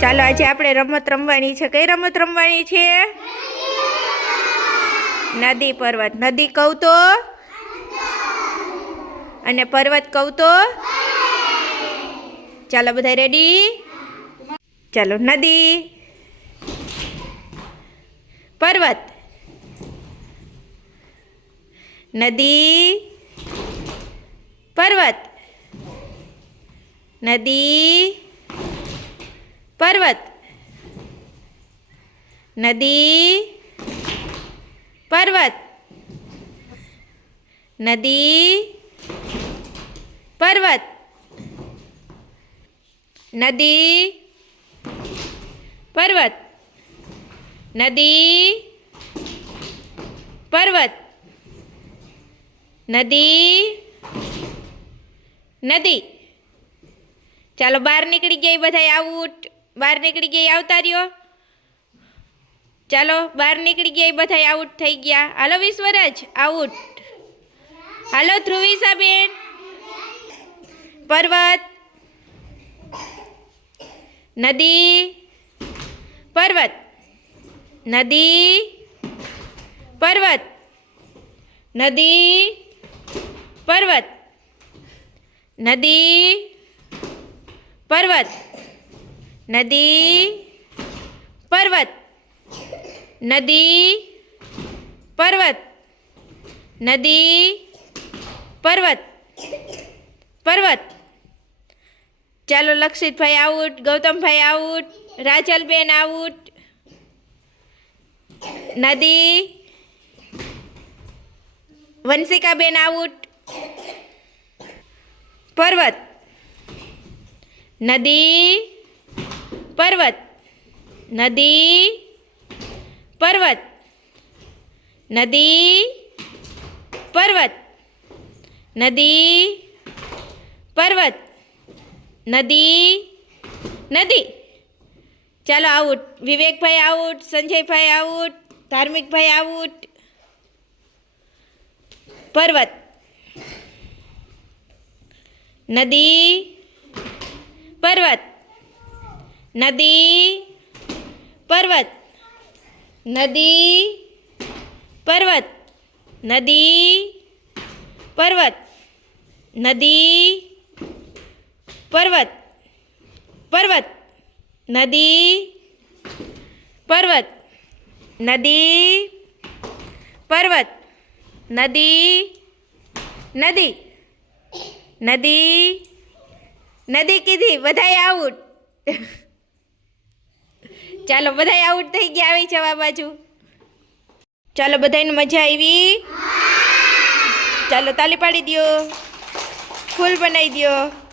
ચાલો આજે આપણે રમત રમવાની છે. કઈ રમત રમવાની છે? નદી પર્વત. નદી કહું તો અને પર્વત કહું તો. ચાલો બધા રેડી? ચાલો. નદી, પર્વત, નદી, પર્વત, નદી, પર્વત, નદી, પર્વત, નદી, પર્વત, નદી, પર્વત, નદી, પર્વત, નદી, નદી. ચાલો બહાર નીકળી ગયા બધા આઉટ. બહાર નીકળી ગયા, આવતા રહ્યો. ચાલો બહાર નીકળી ગયા બધા આઉટ થઈ ગયા. હાલો વિશ્વરાજ આઉટ. હાલો ધ્રુવિસાબેન. પર્વત, નદી, પર્વત, નદી, પર્વત, નદી, પર્વત, નદી, પર્વત, નદી, પર્વત, નદી, પર્વત, નદી, પર્વત, પર્વત. ચાલો લક્ષિતભાઈ આઉટ, ગૌતમભાઈ આઉટ, રાજલબેન આઉટ. નદી, વંશિકાબેન આઉટ. પર્વત, નદી, પર્વત, નદી, પર્વત, નદી, પર્વત, નદી, પર્વત, નદી, નદી. ચાલો આઉટ. વિવેકભાઈ આઉટ, સંજયભાઈ આઉટ, ધાર્મિકભાઈ આઉટ. પર્વત, નદી, પર્વત, નદી, પર્વત, નદી, પર્વત, નદી, પર્વત, નદી, પર્વત, પર્વત, નદી, પર્વત, નદી, પર્વત, નદી, નદી, નદી, નદી કીધી. બધાય આઉટ. ચાલો બધાય આઉટ થઈ ગયા. આવી જવા બાજુ. ચાલો બધાને મજા આવી? ચાલો તાલી પાડી દો, ફૂલ બનાવી દો.